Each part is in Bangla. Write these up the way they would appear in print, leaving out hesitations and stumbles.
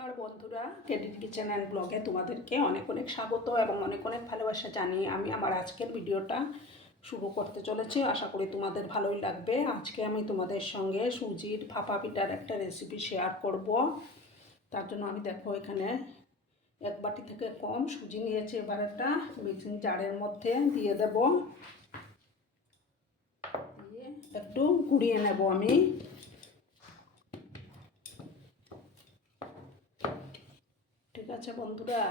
নমস্কার বন্ধুরা, টেডির কিচেন অ্যান্ড ব্লগে তোমাদেরকে অনেক অনেক স্বাগত এবং অনেক অনেক ভালোবাসা জানিয়ে আমি আমার আজকের ভিডিওটা শুরু করতে চলেছি। আশা করি তোমাদের ভালোই লাগবে। আজকে আমি তোমাদের সঙ্গে সুজির ভাপা পিঠার একটা রেসিপি শেয়ার করব। তার জন্য আমি দেখো এখানে এক বাটি থেকে কম সুজি নিয়েছি। এবার একটা মিক্সিং জারের মধ্যে দিয়ে দেব, দিয়ে একটু গুঁড়িয়ে নেব আমি। ঠিক আছে বন্ধুরা,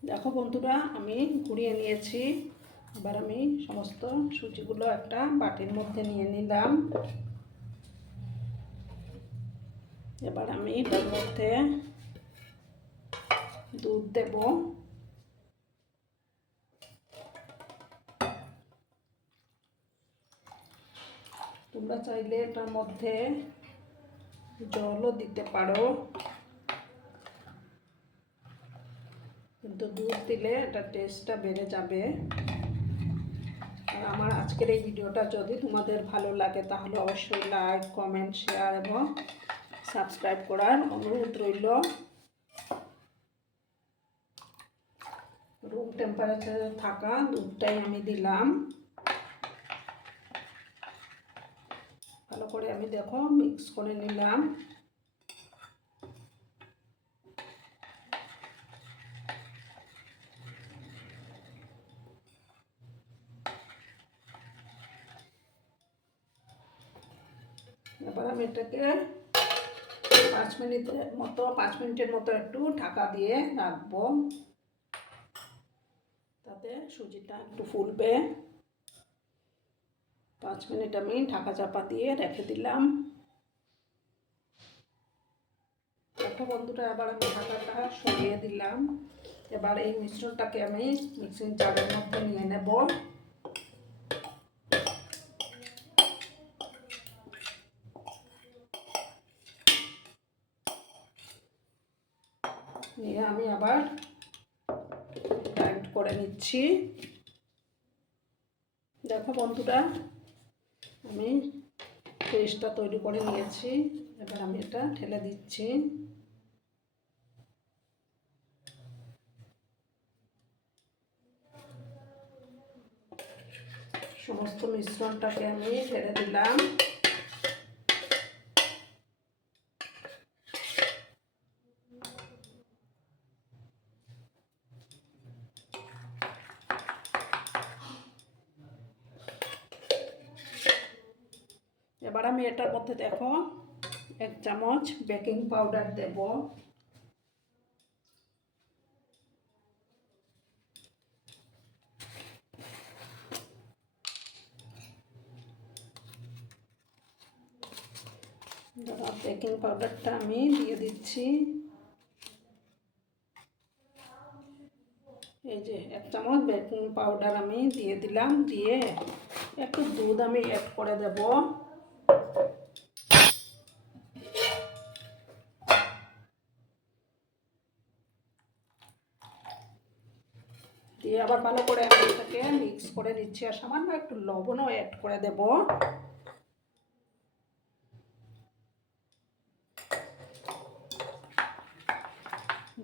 দেখো বন্ধুরা আমি গুঁড়িয়ে নিয়েছি। এবার আমি সমস্ত সুজিগুলো একটা বাটির মধ্যে নিয়ে নিলাম। এবার আমি এটার মধ্যে দুধ দেব। তোমরা চাইলে এটার মধ্যে জলও দিতে পারো, কিন্তু দুধ দিলে এটা টেস্টটা বেড়ে যাবে। আর আমার আজকের এই ভিডিওটা যদি তোমাদের ভালো লাগে তাহলে অবশ্যই লাইক, কমেন্ট, শেয়ার এবং সাবস্ক্রাইব করার অনুরোধ রইল। রুম টেম্পারেচারে থাকা দুধটাই আমি দিলাম। ভালো করে আমি দেখো মিক্স করে নিলাম। এবার আমি এটাকে 5 মিনিটের মতো একটু ঢাকা দিয়ে রাখবো, তাতে সুজিটা একটু ফুলবে। 5 মিনিট আমি ঢাকা চাপা দিয়ে রেখে দিলাম। দেখো বন্ধুরা, এবার আমি ঢাকাটা সরিয়ে দিলাম। এবার এই মিশ্রণটাকে আমি মিক্সিং জারের মধ্যে নিয়ে নেব। নিয়ে আমি আবার গ্রাইন্ড করে নিচ্ছি। দেখো বন্ধুরা, আমি পেস্টটা তৈরি করে নিয়েছি। এবার আমি এটা ঢেলে দিচ্ছি। সমস্ত মিশ্রণটাকে আমি ঢেলে দিলাম। এবার আমি এটার মধ্যে দেখো 1 চামচ বেকিং পাউডার দেব। বেকিং পাউডারটা আমি দিয়ে দিচ্ছি। এই যে 1 চামচ বেকিং পাউডার আমি দিয়ে দিলাম। দিয়ে একটু দুধ আমি অ্যাড করে দেব। দিয়ে আবার ভালো করে আমি এটাকে মিক্স করে নিচ্ছি। আর সামান্য একটু লবণও অ্যাড করে দেব।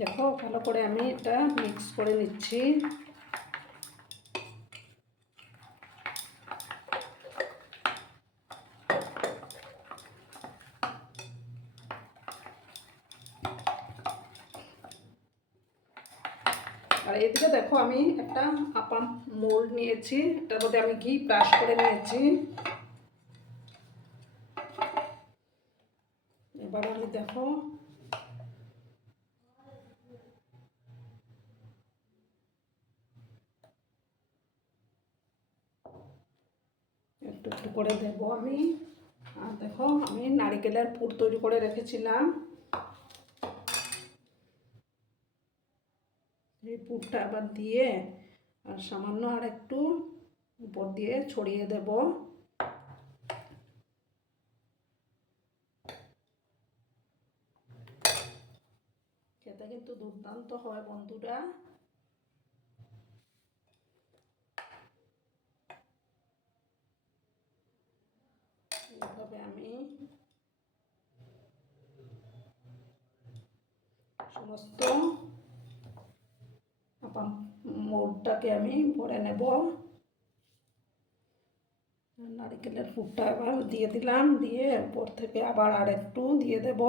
দেখো ভালো করে আমি এটা মিক্স করে নিচ্ছি। আর এদিকে দেখো আমি একটা আপাম মোল্ড নিয়েছি, এটার মধ্যে আমি ঘি ব্রাশ করে নিয়েছি। এবার আমি দেখো একটু একটু করে দেব আমি। আর দেখো আমি নারকেলের পুর তৈরি করে রেখেছিলাম, এই পুরটা আবার দিয়ে আর সামান্য আর একটু উপর দিয়ে ছড়িয়ে দেব। খেতে কিন্তু দুর্দান্ত হয় বন্ধুরা। এইভাবে আমি সমস্ত মোড়টাকে আমি ভরে নেব। নারকেলের পুরটা আবার দিয়ে দিলাম, দিয়ে উপর থেকে আবার আর একটু দিয়ে দেব।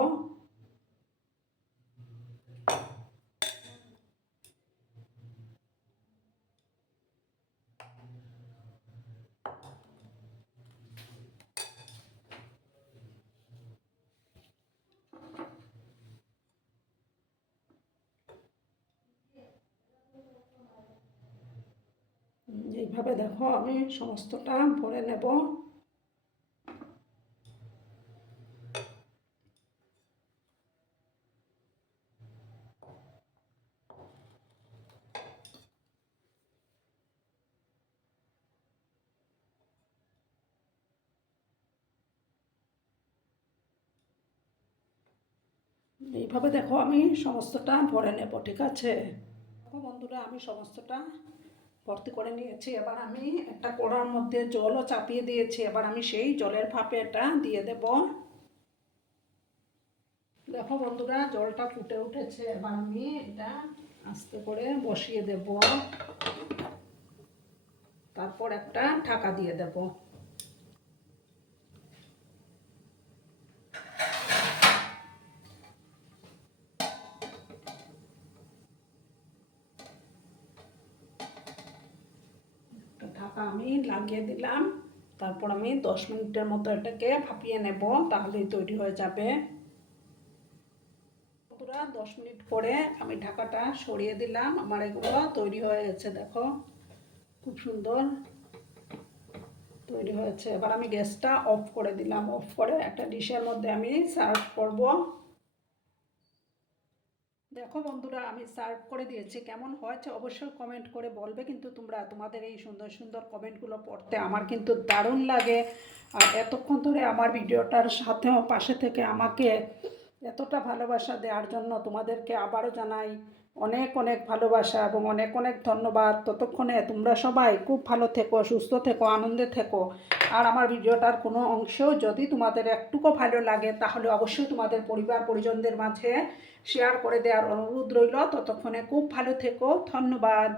এইভাবে দেখো আমি সমস্তটা ভরে নেব। এইভাবে দেখো আমি সমস্তটা ভরে নেব, ঠিক আছে? দেখো বন্ধুরা, আমি সমস্তটা ভর্তি করে নিয়েছি। এবার আমি একটা কড়ার মধ্যে জলও চাপিয়ে দিয়েছি। এবার আমি সেই জলের ভাপে এটা দিয়ে দেব। দেখো বন্ধুরা, জলটা ফুটে উঠেছে। এবার আমি এটা আস্তে করে বসিয়ে দেব, তারপর একটা ঢাকা দিয়ে দেব। ঢাকা আমি লাগিয়ে দিলাম। তারপর আমি 10 মিনিটের মতো এটাকে ভাপিয়ে নেব, তাহলেই তৈরি হয়ে যাবে। পুরো 10 মিনিট পরে আমি ঢাকাটা সরিয়ে দিলাম। আমার এগুলো তৈরি হয়ে গেছে, দেখো খুব সুন্দর তৈরি হয়েছে। এবার আমি গ্যাসটা অফ করে দিলাম। অফ করে একটা ডিশের মধ্যে আমি সার্ভ করব। দেখো বন্ধুরা, আমি সার্ভ করে দিয়েছি। কেমন হয়েছে অবশ্যই কমেন্ট করে বলবে কিন্তু তোমরা। তোমাদের এই সুন্দর সুন্দর কমেন্টগুলো পড়তে আমার কিন্তু দারুণ লাগে। আর এতক্ষণ ধরে আমার ভিডিওটার সাথেও পাশে থেকে আমাকে এতটা ভালোবাসা দেওয়ার জন্য তোমাদেরকে আবারও জানাই অনেক অনেক ভালোবাসা এবং অনেক অনেক ধন্যবাদ। ততক্ষণে তোমরা সবাই খুব ভালো থেকো, সুস্থ থেকো, আনন্দে থেকো। আর আমার ভিডিওটার কোনো অংশেও যদি তোমাদের একটুকু ভালো লাগে তাহলে অবশ্যই তোমাদের পরিবার পরিজনদের মাঝে শেয়ার করে দেওয়ার অনুরোধ রইল। ততক্ষণে খুব ভালো থেকো, ধন্যবাদ।